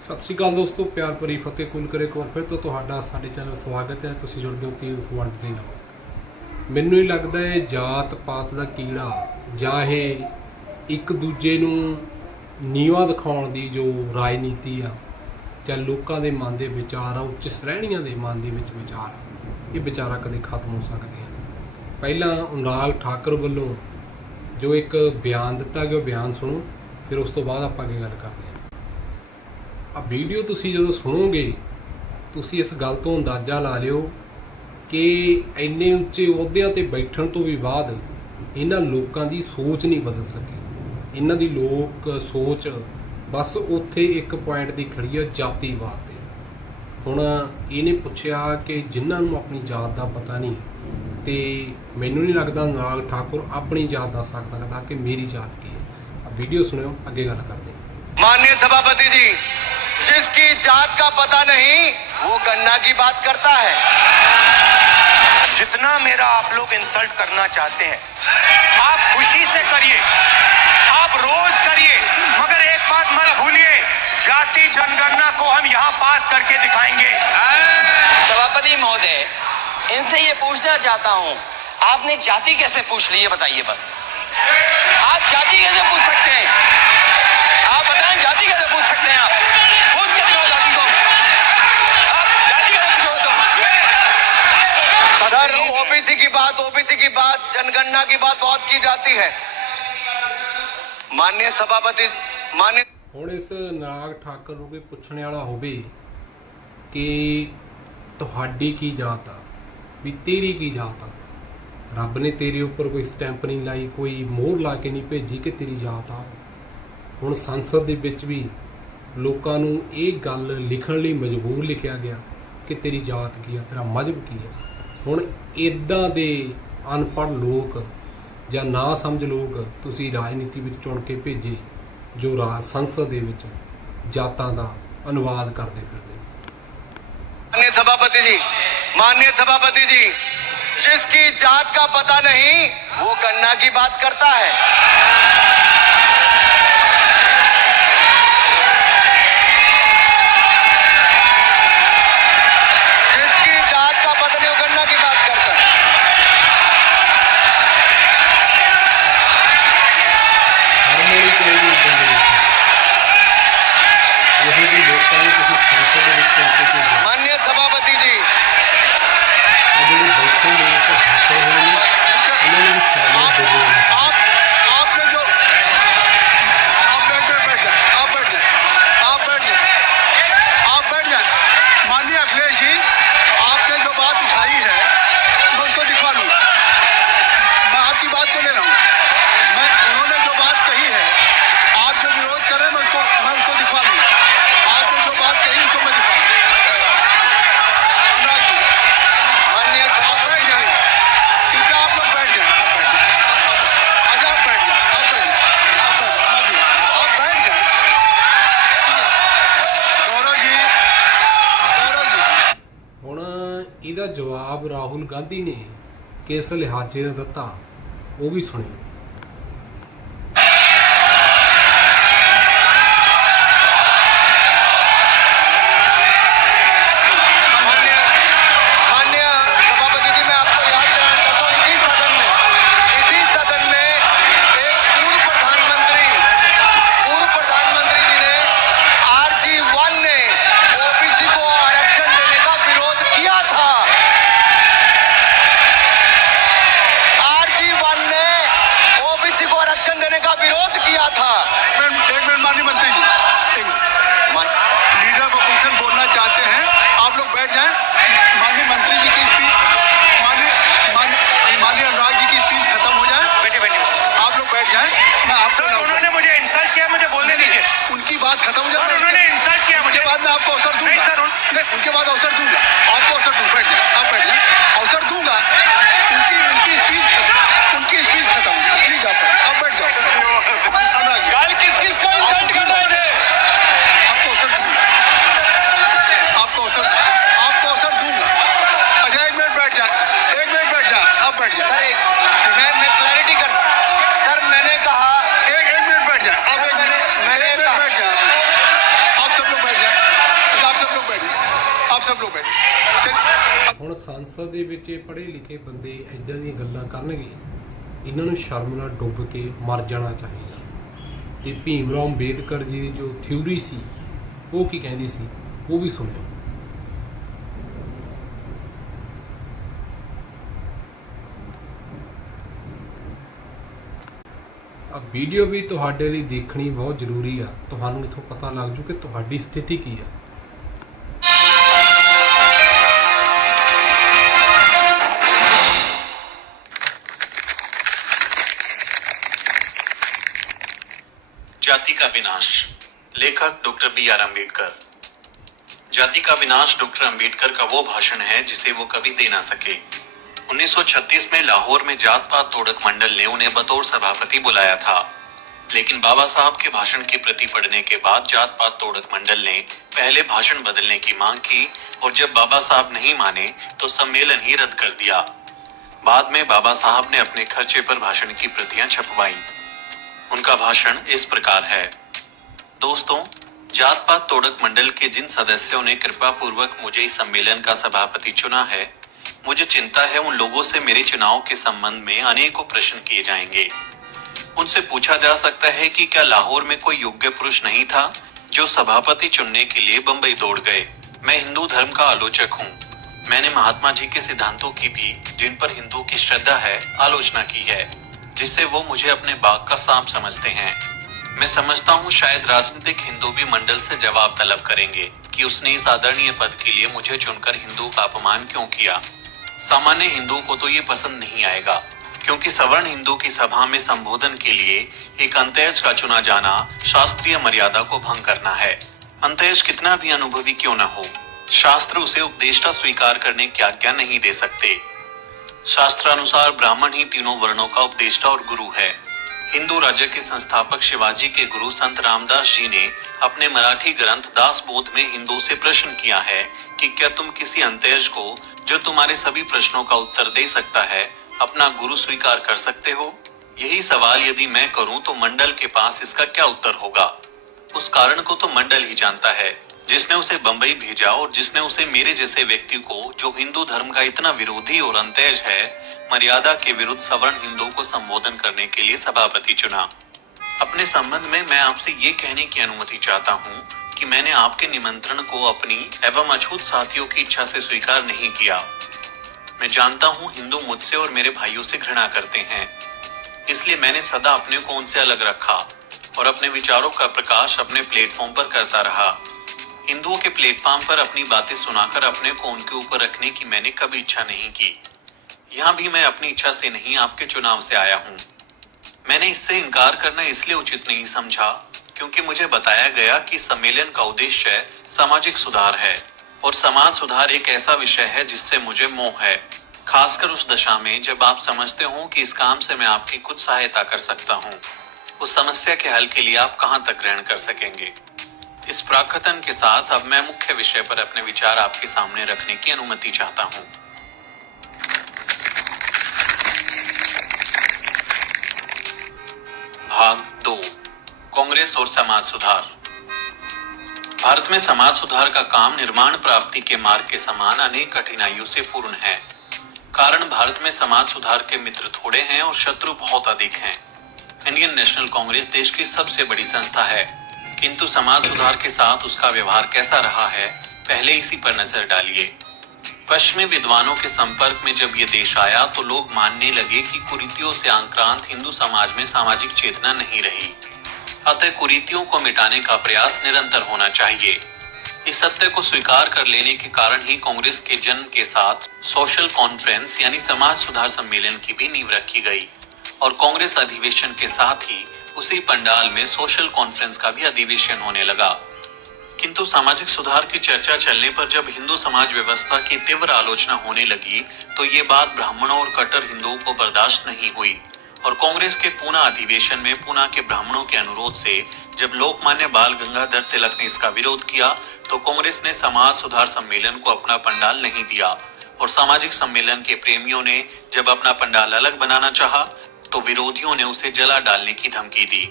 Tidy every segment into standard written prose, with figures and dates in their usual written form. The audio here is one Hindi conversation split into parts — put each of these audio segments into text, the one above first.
सत श्री अकाल दोस्तों, प्यार भरी फतेह कुल करे एक बार फिर तो तुहाडा साडे चैनल स्वागत है। तुसीं जुड़ गए कि उस वंड दे नाल। मैनूं ही लगदा है जात पात दा कीड़ा जां इह एक दूजे नूं नीवां दिखाउण दी जो राजनीति आ जां लोकां दे मन दे विचार आ, उच्च श्रेणियां दे मन दे विच विचार आ, ये विचारा कदे खत्म हो सकदे हैं। पहलां अनुराग ठाकुर वल्लों जो एक बयान दिता गया, बयान सुणो, फिर उस तो बाद आपां अगे गल करदे हां। आ वीडियो तुसीं जदों सुणोगे तुसीं इस गल तो अंदाज़ा ला लिओ कि इन्ने उच्चे अहुदिਆਂ ते बैठण तो भी बाद इन्हां लोकां दी सोच नहीं बदल सकी। इन्हां दी लोक सोच बस उत्थे एक पॉइंट दी खड़ी है, जातिवाद ते। हुण इहने पुछिया कि जिन्हां नूं अपनी जात दा पता नहीं ते मैनूं नहीं लगदा अनुराग ठाकुर अपनी जात दस सकदा कि मेरी जात की है। वीडियो सुनियो, अगे गल करदे। माननीय सभापति जी, जिसकी जात का पता नहीं वो गन्ना की बात करता है। जितना मेरा आप लोग इंसल्ट करना चाहते हैं आप खुशी से करिए, आप रोज करिए, मगर एक बात मत भूलिए, जाति जनगणना को हम यहाँ पास करके दिखाएंगे। सभापति महोदय, इनसे ये पूछना चाहता हूँ, आपने जाति कैसे पूछ ली है बताइए। बस आप जाति कैसे पूछ सकते हैं? आप बताएं, जाति कैसे पूछ सकते हैं? आप पूछ सकते हो जाति को? आप जाति कैसे पूछोगे तुम? सर, ओबीसी की बात जनगणना की बात बहुत की जाती है। माननीय सभापति, माननीय ਹੁਣ ਇਸ ਨਾਗ ਠਾਕਰ ਨੂੰ ਕੋਈ ਪੁੱਛਣ ਵਾਲਾ ਹੋਵੇ ਕਿ ਤੁਹਾਡੀ ਕੀ ਜਾਤ ਆ, ਵੀ ਤੇਰੀ ਕੀ ਜਾਤ ਆ, ਰੱਬ ਨੇ ਤੇਰੇ ਉੱਪਰ ਕੋਈ ਸਟੈਂਪ ਨਹੀਂ ਲਾਈ, ਕੋਈ ਮੋਹਰ ਲਾ ਕੇ ਨਹੀਂ ਭੇਜੀ ਕਿ ਤੇਰੀ ਜਾਤ ਆ। ਹੁਣ ਸੰਸਦ ਦੇ ਵਿੱਚ ਵੀ ਲੋਕਾਂ ਨੂੰ ਇਹ ਗੱਲ ਲਿਖਣ ਲਈ ਮਜਬੂਰ ਲਿਖਿਆ ਗਿਆ ਕਿ ਤੇਰੀ ਜਾਤ ਕੀ ਆ, ਤੇਰਾ ਮਜ਼ਹਬ ਕੀ ਆ। ਹੁਣ ਇੱਦਾਂ ਦੇ ਅਨਪੜ੍ਹ ਲੋਕ ਜਾਂ ਨਾ ਸਮਝ ਲੋਕ ਤੁਸੀਂ ਰਾਜਨੀਤੀ ਵਿੱਚ ਚੁਣ ਕੇ ਭੇਜੇ जो संसद दे विच जातां दा अनुवाद करते फिरदे। माननीय सभापति जी, जिसकी जात का पता नहीं वो गन्ना की बात करता है। जिसकी जात का पता नहीं वो गन्ना की बात करता है। हारमोनी कोई भी इदां दी नहीं। यही लोकां नूं तुसीं संसद दे विच चुण के भेजो। माननीय सभापति जी, ਜਿਹੜੇ ਬੈਠੇ ਲੋਕ ਹਾਸਲ ਹੋਏ ਨੇ ਉਹਨਾਂ ਨੂੰ ਸ਼ਾਮਲ ਹੋ ਜਾਣਾ। आपने जो आप बैठ जाए, आप बैठ जाए। माननीय अखिलेश जी, आपने जो बात उठाई है मैं उसको दिखवा लूंगा। मैं आपकी बात को ले रहा हूँ। मैं उन्होंने जो बात कही है, आप जो विरोध कर रहे हैं मैं उसको दिखवा लूंगा। आपने जो बात कही उसको मैं दिखवा लूंगा। अनुराग जी, माननीय सभा बैठ जाए, कृपया आप लोग बैठ जाए। आप बैठ जाए, आप बैठ जाए। गौरव जी। ਹੁਣ ਇਹਦਾ ਜਵਾਬ ਰਾਹੁਲ ਗਾਂਧੀ ਨੇ ਕਿਸ ਲਿਹਾਜ਼ੇ ਨਾਲ ਦਿੱਤਾ ਉਹ ਵੀ ਸੁਣਿਓ। माननीय सभापति जी, मैं आपको याद कराना चाहता हूँ, इसी सदन में एक पूर्व प्रधानमंत्री जी ने RG1 ने ओबीसी को आरक्षण देने का विरोध किया था। RG1 ने ओबीसी को आरक्षण देने का विरोध किया था। एक मिनट माननीय मंत्री जी, लीडर ऑफ अपोजिशन बोलना चाहते हैं, आप लोग बैठ जाएं। माननीय मंत्री जी की स्पीच, माननीय अनुराग जी की स्पीच खत्म हो जाए। बैठिए, आप लोग बैठ जाएं। मैं आपसे, उन्होंने मुझे इंसल्ट किया, मुझे बोलने दीजिए। उनकी बात खत्म हो जाए। उन्होंने इंसल्ट किया, मुझे बाद में आपको अवसर दूंगा। नहीं सर, उनके बाद अवसर दूंगा, आपको अवसर दूंगा। बैठ जाए, आप बैठ जाए, अवसर दूंगा। उनकी स्पीच खत्म हो जाए। प्लीज आप बैठ जाओ। अनुराग जी, कल किस को इंसल्ट कर रहे थे? आपको अवसर दूंगा। आपको अवसर दूंगा। अच्छा, एक मिनट बैठ जाए, आप बैठ जाए। सर, मैं क्लैरिटी कर, सर मैंने कहा एक मिनट बैठ जाए। आप मैंने कहा, आप सब लोग बैठ जाए। आप लोग बैठे चलिए। ਹੁਣ ਸੰਸਦ ਦੇ ਵਿੱਚ ਪੜ੍ਹੇ ਲਿਖੇ ਬੰਦੇ ਇਦਾਂ ਦੀਆਂ ਗੱਲਾਂ ਕਰਨਗੇ, ਇਹਨਾਂ ਨੂੰ ਸ਼ਰਮ ਨਾਲ ਡੁੱਬ ਕੇ ਮਰ ਜਾਣਾ ਚਾਹੀਦਾ। ਤੇ ਭੀਮ ਰਾਓ ਅੰਬੇਦਕਰ ਜੀ ਦੀ ਜੋ ਥਿਊਰੀ ਸੀ ਉਹ ਕੀ ਕਹਿੰਦੀ ਸੀ, ਉਹ ਵੀ ਸੁਣਿਓ। ਆ ਵੀਡੀਓ ਵੀ ਤੁਹਾਡੇ ਲਈ ਦੇਖਣੀ ਬਹੁਤ ਜ਼ਰੂਰੀ ਆ, ਤੁਹਾਨੂੰ ਇਥੋਂ ਪਤਾ ਲੱਗ ਜੂ ਕਿ ਤੁਹਾਡੀ ਸਥਿਤੀ ਕੀ ਆ। जाति का विनाश, लेखक डॉक्टर B.R. अम्बेडकर। जाति का विनाश डॉक्टर अम्बेडकर का वो भाषण है जिसे वो कभी दे ना सके। 1936 में लाहौर में जात पात तोड़क मंडल ने उन्हें बतौर सभापति बुलाया था, लेकिन बाबा साहब के भाषण की प्रति पढ़ने के बाद जात पात तोड़क मंडल ने पहले भाषण बदलने की मांग की और जब बाबा साहब नहीं माने तो सम्मेलन ही रद्द कर दिया। बाद में बाबा साहब ने अपने खर्चे पर भाषण की प्रतियां छपवाई। उनका भाषण इस प्रकार है। दोस्तों, जात पात तोड़क मंडल के जिन सदस्यों ने कृपा पूर्वक मुझे इस सम्मेलन का सभापति चुना है, मुझे चिंता है उन लोगों से मेरे चुनाव के संबंध में अनेकों प्रश्न किए जाएंगे। उनसे पूछा जा सकता है कि क्या लाहौर में कोई योग्य पुरुष नहीं था जो सभापति चुनने के लिए बंबई दौड़ गए। मैं हिंदू धर्म का आलोचक हूँ। मैंने महात्मा जी के सिद्धांतों की भी, जिन पर हिंदू की श्रद्धा है, आलोचना की है, जिससे वो मुझे अपने बाग का सांप समझते हैं। मैं समझता हूँ शायद राजनीतिक हिंदू भी मंडल से जवाब तलब करेंगे कि उसने इस आदरणीय पद के लिए मुझे चुनकर हिंदू का अपमान क्यों किया। सामान्य हिंदू को तो ये पसंद नहीं आएगा, क्योंकि सवर्ण हिंदू की सभा में संबोधन के लिए एक अंत्यज का चुना जाना शास्त्रीय मर्यादा को भंग करना है। अंत्यज कितना भी अनुभवी क्यों न हो, शास्त्र उसे उपदेष्टा स्वीकार करने की आज्ञा नहीं दे सकते। शास्त्रानुसार ब्राह्मण ही तीनों वर्णों का उपदेष्टा और गुरु है। हिंदू राज्य के संस्थापक शिवाजी के गुरु संत रामदास जी ने अपने मराठी ग्रंथ दासबोध में हिंदू से प्रश्न किया है कि क्या तुम किसी अंत्यज को जो तुम्हारे सभी प्रश्नों का उत्तर दे सकता है अपना गुरु स्वीकार कर सकते हो। यही सवाल यदि मैं करूं तो मंडल के पास इसका क्या उत्तर होगा। उस कारण को तो मंडल ही जानता है, जिसने उसे बंबई भेजा और जिसने उसे मेरे जैसे व्यक्ति को, जो हिंदू धर्म का इतना विरोधी और अंत्यज है, मर्यादा के विरुद्ध सवर्ण हिंदू को संबोधन करने के लिए सभापति चुना। अपने संबंध में मैं आपसे ये कहने की अनुमति चाहता हूँ कि मैंने आपके निमंत्रण को अपनी एवं अछूत साथियों की इच्छा से स्वीकार नहीं किया। मैं जानता हूँ हिंदू मुझसे और मेरे भाइयों से घृणा करते हैं, इसलिए मैंने सदा अपने को उनसे अलग रखा और अपने विचारों का प्रकाश अपने प्लेटफॉर्म पर करता रहा। हिंदुओं के प्लेटफॉर्म पर अपनी बातें सुनाकर अपने को उनके ऊपर रखने की मैंने कभी इच्छा नहीं की। यहाँ भी मैं अपनी इच्छा से नहीं, आपके चुनाव से आया हूँ। मैंने इससे इनकार करना इसलिए उचित नहीं समझा क्योंकि मुझे बताया गया कि सम्मेलन का उद्देश्य सामाजिक सुधार है और समाज सुधार एक ऐसा विषय है जिससे मुझे मोह है, खासकर उस दशा में जब आप समझते हो कि इस काम से मैं आपकी कुछ सहायता कर सकता हूँ। उस समस्या के हल के लिए आप कहाँ तक ग्रहण कर सकेंगे। इस प्राकथन के साथ अब मैं मुख्य विषय पर अपने विचार आपके सामने रखने की अनुमति चाहता हूँ। भाग 2, कांग्रेस और समाज सुधार। भारत में समाज सुधार का काम निर्माण प्राप्ति के मार्ग के समान अनेक कठिनाइयों से पूर्ण है। कारण भारत में समाज सुधार के मित्र थोड़े हैं और शत्रु बहुत अधिक हैं। इंडियन नेशनल कांग्रेस देश की सबसे बड़ी संस्था है, किंतु समाज सुधार के साथ उसका व्यवहार कैसा रहा है, पहले इसी पर नजर डालिए। पश्चिमी विद्वानों के संपर्क में जब ये देश आया तो लोग मानने लगे कि कुरीतियों से आक्रांत हिंदू समाज में सामाजिक चेतना नहीं रही, अतः कुरीतियों को मिटाने का प्रयास निरंतर होना चाहिए। इस सत्य को स्वीकार कर लेने के कारण ही कांग्रेस के जन्म के साथ सोशल कॉन्फ्रेंस यानी समाज सुधार सम्मेलन की भी नींव रखी गई और कांग्रेस अधिवेशन के साथ ही उसी पंडाल में सोशल कॉन्फ्रेंस का भी अधिवेशन होने लगा। किंतु सामाजिक सुधार की चर्चा चलने पर जब हिंदू समाज व्यवस्था की तीव्र आलोचना होने लगी तो ये बात ब्राह्मणों और कट्टर हिंदुओं को बर्दाश्त नहीं हुई और कांग्रेस के पूना अधिवेशन में पूना के ब्राह्मणों के अनुरोध से जब लोकमान्य बाल गंगाधर तिलक ने इसका विरोध किया तो कांग्रेस ने समाज सुधार सम्मेलन को अपना पंडाल नहीं दिया और सामाजिक सम्मेलन के प्रेमियों ने जब अपना पंडाल अलग बनाना चाहा तो विरोधियों ने उसे जला डालने की धमकी दी।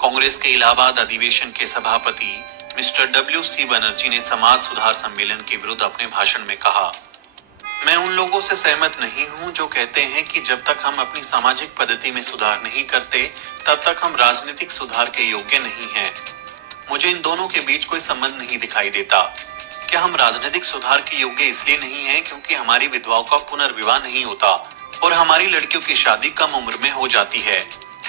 कांग्रेस के इलाहाबाद अधिवेशन के सभापति मिस्टर WC बनर्जी ने समाज सुधार सम्मेलन के विरुद्ध अपने भाषण में कहा, मैं उन लोगों से सहमत नहीं हूं जो कहते हैं कि जब तक हम अपनी सामाजिक पद्धति में सुधार नहीं करते तब तक हम राजनीतिक सुधार के योग्य नहीं हैं। मुझे इन दोनों के बीच कोई संबंध नहीं दिखाई देता। क्या हम राजनीतिक सुधार के योग्य इसलिए नहीं हैं क्योंकि हमारी विधवाओं का पुनर्विवाह नहीं होता और हमारी लड़कियों की शादी कम उम्र में हो जाती है,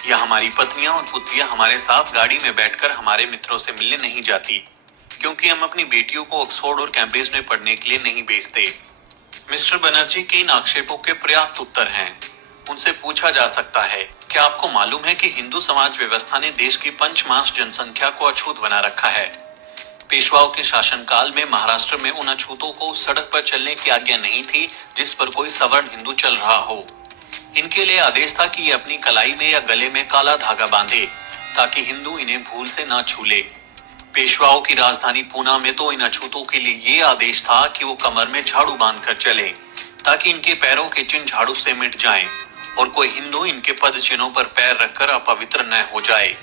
या हमारी पत्नियां और पुत्रियां हमारे साथ गाड़ी में बैठकर हमारे मित्रों से मिलने नहीं जाती क्योंकि हम अपनी बेटियों को ऑक्सफोर्ड और कैम्ब्रिज में पढ़ने के लिए नहीं भेजते। मिस्टर बनर्जी के इन आक्षेपों के पर्याप्त उत्तर हैं। उनसे पूछा जा सकता है, क्या आपको मालूम है कि हिंदू समाज व्यवस्था ने देश की पंचमांश जनसंख्या को अछूत बना रखा है? पेशवाओं के शासनकाल में महाराष्ट्र में उन अछूतों को सड़क पर चलने की आज्ञा नहीं थी जिस पर कोई सवर्ण हिंदू चल रहा हो। इनके लिए आदेश था कि ये अपनी कलाई में या गले में काला धागा बांधे ताकि हिंदू इन्हें भूल से ना छू ले। पेशवाओं की राजधानी पूना में तो इन अछूतों के लिए ये आदेश था कि वो कमर में झाड़ू बांधकर चले ताकि इनके पैरों के चिन्ह झाड़ू से मिट जाएं और कोई हिंदू इनके पद चिन्हों पर पैर रखकर अपवित्र न हो जाए।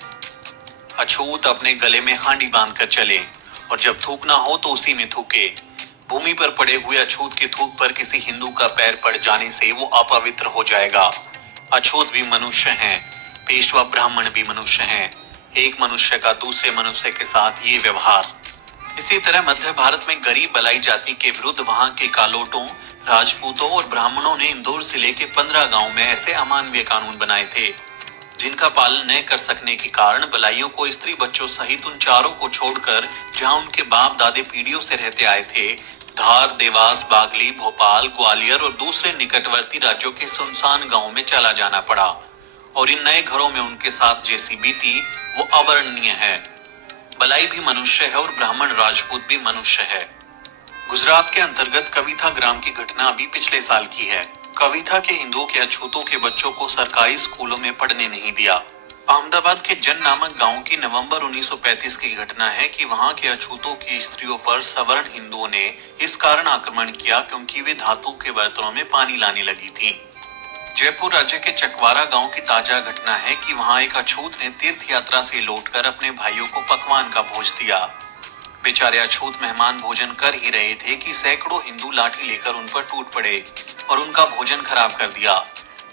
अछूत अपने गले में हांडी बांधकर चले और जब थूकना हो तो उसी में थूके। भूमि पर पड़े हुए अछूत के थूक पर किसी हिंदू का पैर पड़ जाने से वो अपवित्र हो जाएगा। अछूत भी मनुष्य हैं, पेशवा ब्राह्मण भी मनुष्य हैं। एक मनुष्य का दूसरे मनुष्य के साथ ये व्यवहार। इसी तरह मध्य भारत में गरीब बलाई जाति के विरुद्ध वहां के कालोटों, राजपूतों और ब्राह्मणों ने इंदौर जिले के 15 गांव में ऐसे अमानवीय कानून बनाए थे जिनका पालन न कर सकने के कारण बलाइयों को स्त्री बच्चों सहित उन चारों को छोड़कर जहां उनके बाप दादे पीढ़ियों से रहते आए थे, धार, देवास, बागली, भोपाल, ग्वालियर और दूसरे निकटवर्ती राज्यों के सुनसान गांवों में चला जाना पड़ा और इन नए घरों में उनके साथ जैसी बीती वो अवर्णनीय है। बलाई भी मनुष्य है और ब्राह्मण राजपूत भी मनुष्य है। गुजरात के अंतर्गत कविथा ग्राम की घटना अभी पिछले साल की है। कविथा के हिंदुओं के अछूतों के बच्चों को सरकारी स्कूलों में पढ़ने नहीं दिया। अहमदाबाद के जन नामक गांव की नवंबर 1935 की घटना है कि वहां के अछूतों की स्त्रियों पर सवर्ण हिंदुओं ने इस कारण आक्रमण किया क्योंकि वे धातु के बर्तनों में पानी लाने लगी थीं। जयपुर राज्य के चकवारा गांव की ताजा घटना है कि वहां एक अछूत ने तीर्थ यात्रा से लौटकर अपने भाइयों को पकवान का भोज दिया। बेचारे अछूत मेहमान भोजन कर ही रहे थे कि सैकड़ों हिंदू लाठी लेकर उन पर टूट पड़े और उनका भोजन खराब कर दिया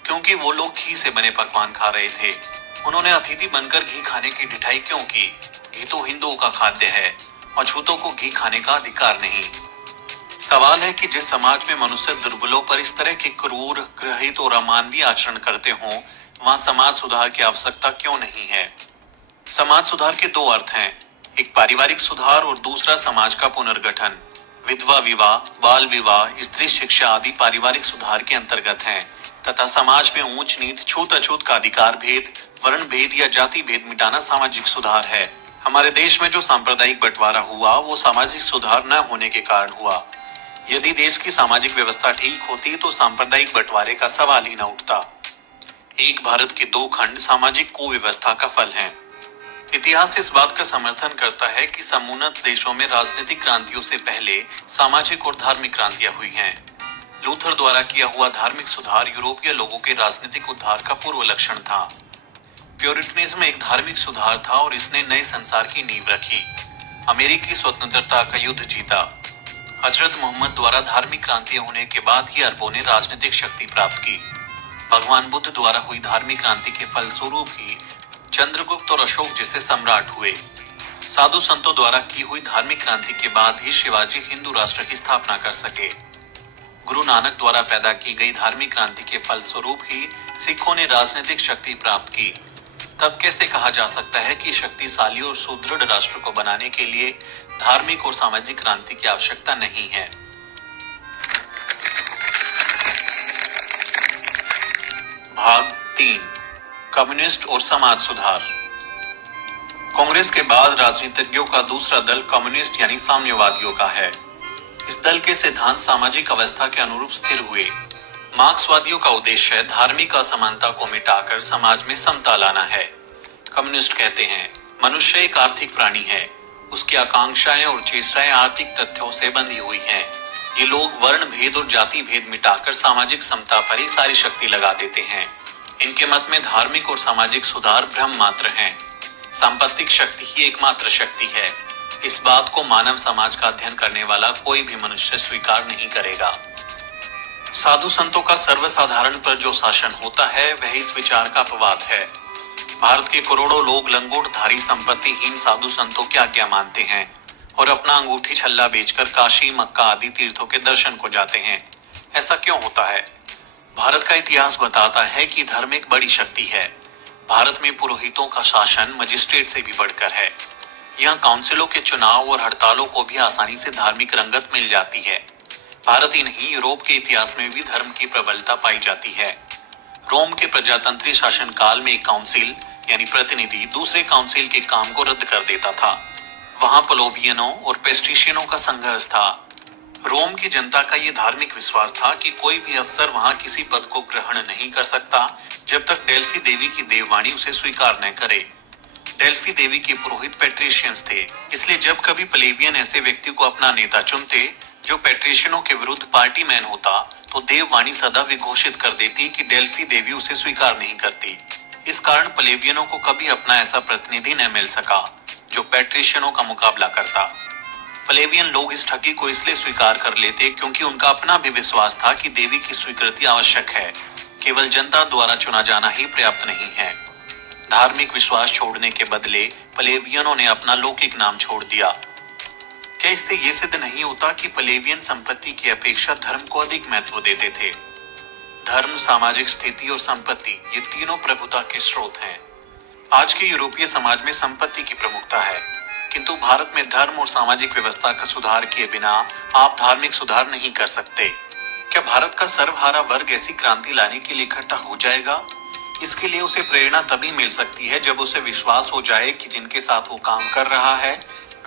क्योंकि वो लोग घी से बने पकवान खा रहे थे। उन्होंने अतिथि बनकर घी खाने की ढिठाई क्यों की? घी तो हिंदुओं का खाद्य है, अछूतों को घी खाने का अधिकार नहीं। सवाल है कि जिस समाज में मनुष्य दुर्बलों पर इस तरह के क्रूर, ग्रहित और अमानवीय आचरण करते हों, वहां समाज सुधार की आवश्यकता क्यों नहीं है? समाज सुधार के दो अर्थ हैं, एक पारिवारिक सुधार और दूसरा समाज का पुनर्गठन। विधवा विवाह, बाल विवाह, स्त्री शिक्षा आदि पारिवारिक सुधार के अंतर्गत हैं तथा समाज में ऊंच नीच, छूत अछूत का अधिकार भेद, वर्ण भेद या जाति भेद मिटाना सामाजिक सुधार है। हमारे देश में जो सांप्रदायिक बंटवारा हुआ वो सामाजिक सुधार न होने के कारण हुआ। यदि देश की सामाजिक व्यवस्था ठीक होती तो सांप्रदायिक बंटवारे का सवाल ही न उठता। एक भारत के दो खंड सामाजिक कुव्यवस्था का फल हैं। इतिहास इस बात का समर्थन करता है कि समुन्नत देशों में राजनीतिक क्रांतियों से पहले सामाजिक और धार्मिक क्रांतियां हुई हैं। लूथर द्वारा किया हुआ धार्मिक सुधार यूरोपीय लोगों के राजनीतिक उद्धार का पूर्व लक्षण था। प्योरिटनिज्म एक धार्मिक सुधार था और इसने नए संसार की नींव रखी। अमेरिकी स्वतंत्रता का युद्ध जीता। हजरत मोहम्मद द्वारा धार्मिक क्रांतियां होने के बाद ही अरबों ने राजनीतिक शक्ति प्राप्त की। भगवान बुद्ध द्वारा हुई धार्मिक क्रांति के फलस्वरूप ही चंद्रगुप्त और अशोक जैसे सम्राट हुए। साधु संतों द्वारा की हुई धार्मिक क्रांति के बाद ही शिवाजी हिंदू राष्ट्र की स्थापना कर सके। गुरु नानक द्वारा पैदा की गई धार्मिक क्रांति के फलस्वरूप ही सिखों ने राजनीतिक शक्ति प्राप्त की। तब कैसे कहा जा सकता है कि शक्तिशाली और सुदृढ़ राष्ट्र को बनाने के लिए धार्मिक और सामाजिक क्रांति की आवश्यकता नहीं है? भाग 3, कम्युनिस्ट और समाज सुधार। कांग्रेस के बाद राजनीतिज्ञों का दूसरा दल कम्युनिस्ट यानी साम्यवादियों का है। इस दल के सिद्धांत सामाजिक अवस्था के अनुरूप स्थिर हुए। मार्क्सवादियों का उद्देश्य धार्मिक असमानता को मिटाकर समाज में समता लाना है। कम्युनिस्ट कहते हैं मनुष्य एक आर्थिक प्राणी है, उसकी आकांक्षाएं और चेष्टाएं आर्थिक तथ्यों से बंधी हुई हैं। ये लोग वर्ण भेद और जाति भेद मिटाकर सामाजिक समता पर ही सारी शक्ति लगा देते हैं। इनके मत में धार्मिक और सामाजिक सुधार भ्रम मात्र हैं। सांपत्तिक शक्ति ही एकमात्र शक्ति है। इस बात को मानव समाज का अध्ययन करने वाला कोई भी मनुष्य स्वीकार नहीं करेगा। साधु संतों का सर्वसाधारण पर जो शासन होता है वह इस विचार का अपवाद है। भारत के करोड़ों लोग लंगोटधारी संपत्तिहीन साधु संतों की आज्ञा मानते हैं और अपना अंगूठी छल्ला बेचकर काशी, मक्का आदि तीर्थों के दर्शन को जाते हैं। ऐसा क्यों होता है? भारत का इतिहास बताता है कि धर्म एक बड़ी शक्ति है। भारत में पुरोहितों का शासन मजिस्ट्रेट से भी बढ़कर है। यहाँ काउंसिलों के चुनाव और हड़तालों को भी आसानी से धार्मिक रंगत मिल जाती है। भारत ही नहीं, यूरोप के इतिहास में भी धर्म की प्रबलता पाई जाती है। रोम के प्रजातंत्री शासन काल में एक काउंसिल यानी प्रतिनिधि दूसरे काउंसिल के काम को रद्द कर देता था। वहां प्लोवियनों और पेस्ट्रिशियनों का संघर्ष था। रोम की जनता का यह धार्मिक विश्वास था कि कोई भी अफसर वहां किसी पद को ग्रहण नहीं कर सकता जब तक डेल्फी देवी की देववाणी उसे स्वीकार न करे। डेल्फी देवी के पुरोहित पेट्रिशियंस थे, इसलिए जब कभी प्लेवियन ऐसे व्यक्ति को अपना नेता चुनते जो पेट्रिशियनों के विरुद्ध पार्टी मैन होता तो देववाणी सदा विघोषित कर देती कि डेल्फी देवी उसे स्वीकार नहीं करती। इस कारण प्लेवियनों को कभी अपना ऐसा प्रतिनिधि न मिल सका जो पेट्रिशियनों का मुकाबला करता। प्लेवियन लोग इस ठगी को इसलिए स्वीकार कर लेते क्योंकि उनका अपना भी विश्वास था कि देवी की स्वीकृति आवश्यक है, केवल जनता द्वारा चुना जाना ही पर्याप्त नहीं है। धार्मिक विश्वास छोड़ने के बदले प्लेवियनों ने अपना लौकिक नाम छोड़ दिया। क्या इससे ये सिद्ध नहीं होता कि प्लेवियन संपत्ति की अपेक्षा धर्म को अधिक महत्व देते थे? धर्म, सामाजिक स्थिति और संपत्ति ये तीनों प्रभुता के स्रोत हैं। आज के यूरोपीय समाज में संपत्ति की प्रमुखता है, किंतु भारत में धर्म और सामाजिक व्यवस्था का सुधार किए बिना आप धार्मिक सुधार नहीं कर सकते। क्या भारत का सर्वहारा वर्ग ऐसी क्रांति लाने के लिए इकट्ठा हो जाएगा? इसके लिए उसे प्रेरणा तभी मिल सकती है जब उसे विश्वास हो जाए कि जिनके साथ वो काम कर रहा है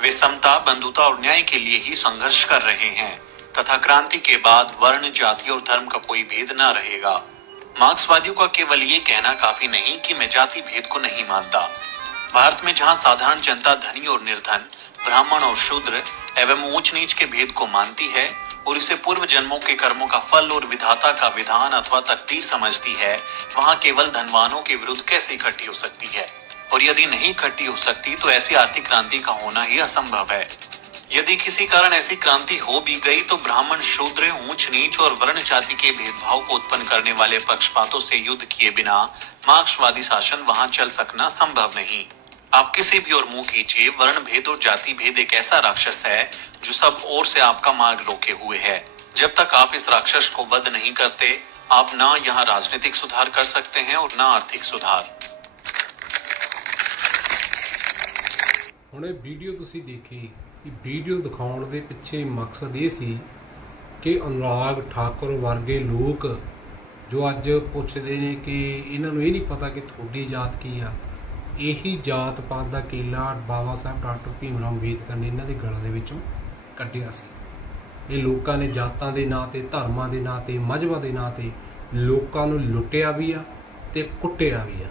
वे समता, बंधुता और न्याय के लिए ही संघर्ष कर रहे हैं तथा क्रांति के बाद वर्ण, जाति और धर्म का कोई भेद न रहेगा। मार्क्सवादियों का केवल ये कहना काफी नहीं कि मैं जाति भेद को नहीं मानता। भारत में जहां साधारण जनता धनी और निर्धन, ब्राह्मण और शूद्र एवं ऊंच नीच के भेद को मानती है और इसे पूर्व जन्मों के कर्मों का फल और विधाता का विधान अथवा तकदीर समझती है, वहां केवल धनवानों के विरुद्ध कैसे इकट्ठी हो सकती है? और यदि नहीं इकट्ठी हो सकती तो ऐसी आर्थिक क्रांति का होना ही असंभव है। यदि किसी कारण ऐसी क्रांति हो भी गई तो ब्राह्मण, शूद्र, ऊंच नीच और वर्ण जाति के भेदभाव को उत्पन्न करने वाले पक्षपातों से युद्ध किए बिना मार्क्सवादी शासन वहां चल सकना संभव नहीं। आप किसी भी ओर मुंह कीजिए, वर्ण भेद और जाति भेद एक ऐसा राक्षस है जो सब ओर से आपका मार्ग रोके हुए है। जब तक आप इस राक्षस को वध नहीं करते, आप ना यहाँ राजनीतिक सुधार कर सकते हैं और ना आर्थिक सुधार। ਹੁਣ ਇਹ ਵੀਡੀਓ ਤੁਸੀਂ ਦੇਖੀ, ਇਹ ਵੀਡੀਓ ਦਿਖਾਉਣ ਦੇ ਪਿੱਛੇ ਮਕਸਦ ਇਹ ਸੀ ਕਿ ਅਨੁਰਾਗ ਠਾਕੁਰ ਵਰਗੇ ਲੋਕ ਜੋ ਅੱਜ ਪੁੱਛਦੇ ਨੇ ਕਿ ਇਹਨਾਂ ਨੂੰ ਇਹ ਨਹੀਂ ਪਤਾ ਕਿ ਤੁਹਾਡੀ ਜਾਤ ਕੀ ਆ, ਇਹੀ ਜਾਤ ਪਾਤ ਦਾ ਕੀਲਾ ਬਾਬਾ ਸਾਹਿਬ ਡਾਕਟਰ ਭੀਮ ਰਾਓ ਅੰਬੇਦਕਰ ਨੇ ਇਹਨਾਂ ਦੇ ਗਲਾਂ ਦੇ ਵਿੱਚੋਂ ਕੱਢਿਆ ਸੀ। ਇਹ ਲੋਕਾਂ ਨੇ ਜਾਤਾਂ ਦੇ ਨਾਂ 'ਤੇ, ਧਰਮਾਂ ਦੇ ਨਾਂ 'ਤੇ, ਮਜ਼ਹਬਾਂ ਦੇ ਨਾਂ 'ਤੇ ਲੋਕਾਂ ਨੂੰ ਲੁੱਟਿਆ ਵੀ ਆ ਅਤੇ ਕੁੱਟਿਆ ਵੀ ਆ।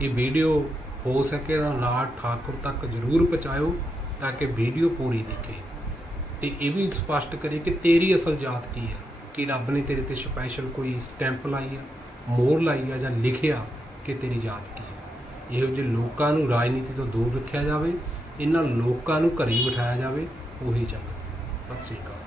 ਇਹ ਵੀਡੀਓ ਹੋ ਸਕੇ ਤਾਂ ਅਨੁਰਾਗ ਠਾਕੁਰ ਤੱਕ ਜ਼ਰੂਰ ਪਹੁੰਚਾਇਓ ਤਾਂ ਕਿ ਵੀਡੀਓ ਪੂਰੀ ਦਿਖੇ ਅਤੇ ਇਹ ਵੀ ਸਪਸ਼ਟ ਕਰੇ ਕਿ ਤੇਰੀ ਅਸਲ ਜਾਤ ਕੀ ਹੈ, ਕਿ ਰੱਬ ਨੇ ਤੇਰੇ 'ਤੇ ਸਪੈਸ਼ਲ ਕੋਈ ਸਟੈਂਪ ਲਾਈ ਆ, ਮੋਹਰ ਲਾਈ ਆ ਜਾਂ ਲਿਖਿਆ ਕਿ ਤੇਰੀ ਜਾਤ ਕੀ ਹੈ। ਇਹੋ ਜਿਹੇ ਲੋਕਾਂ ਨੂੰ ਰਾਜਨੀਤੀ ਤੋਂ ਦੂਰ ਰੱਖਿਆ ਜਾਵੇ, ਇਹਨਾਂ ਲੋਕਾਂ ਨੂੰ ਘਰੇ ਬਿਠਾਇਆ ਜਾਵੇ, ਉਹੀ ਚੱਲਦਾ। ਸਤਿ ਸ਼੍ਰੀ ਅਕਾਲ।